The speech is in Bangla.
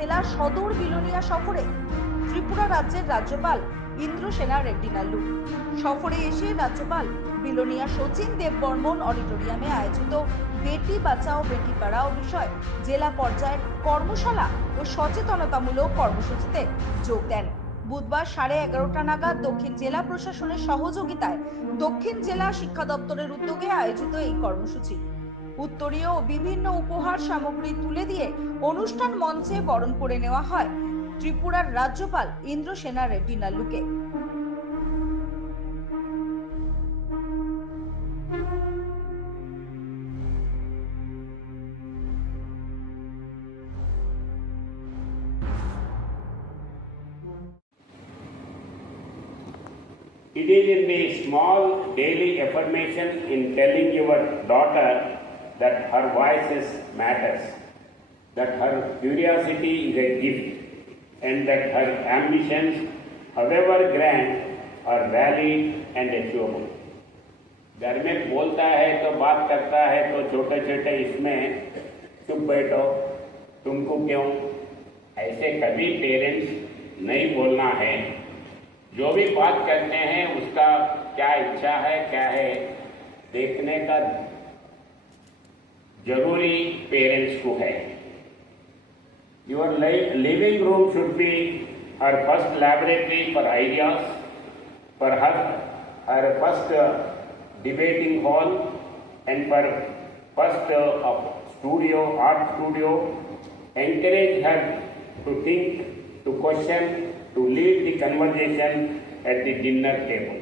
জেলা সদর বিলোনিয়া সফরে ত্রিপুরা রাজ্যের রাজ্যপাল ইন্দ্র সেনা রেড্ডি নাল্লু সফরে এসে রাজ্যপাল বিলোনিয়া সচিন দেববর্মন অডিটোরিয়ামে আয়োজিত বেটি বাঁচাও, বেটি পড়াও বিষয় জেলা পর্যায়ের কর্মশালা ও সচেতনতামূলক কর্মসূচিতে যোগ দেন। বুধবার সাড়ে এগারোটা নাগাদ দক্ষিণ জেলা প্রশাসনের সহযোগিতায় দক্ষিণ জেলা শিক্ষা দপ্তরের উদ্যোগে আয়োজিত এই কর্মসূচি। উত্তরীয় বিভিন্ন উপহার সামগ্রী তুলে দিয়ে অনুষ্ঠান মঞ্চে বরণ করে নেওয়া হয়। ত্রিপুরার রাজ্যপাল ইন্দ্র সেনা Reddy নাল্লুকে। It is in the small daily affirmation in telling your daughter that her voices matters, that her curiosity is a gift, and that her ambitions, however grand, are valid and achievable. घर में बोलता है तो बात करता है तो छोटे छोटे इसमें चुप बैठो तुमको क्यों ऐसे कभी पेरेंट्स नहीं बोलना है जो भी बात करते हैं उसका क्या इच्छा है क्या है देखने का ज़रूरी पेरेंट्स को है। Your living room should be her first laboratory for idea for her her first debating hall and for first studio art studio encourage her to think to question to lead the conversation at the dinner table